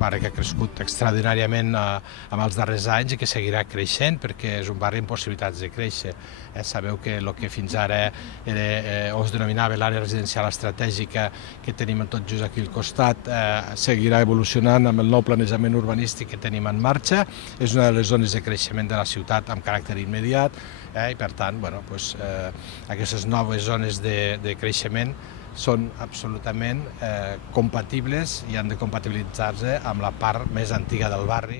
barri que ha crescut extraordinàriament en els darrers anys i que seguirà creixent perquè és un barri amb possibilitats de créixer. Sabeu que el que fins ara es denominava l'àrea residencial estratègica que tenim tot just aquí al costat seguirà evolucionant amb el nou planejament urbanístic que tenim en marxa. És una de les zones de creixement de la ciutat amb caràcter immediat i per tant aquestes noves zones de creixement són absolutament compatibles i han de compatibilitzar-se amb la part més antiga del barri.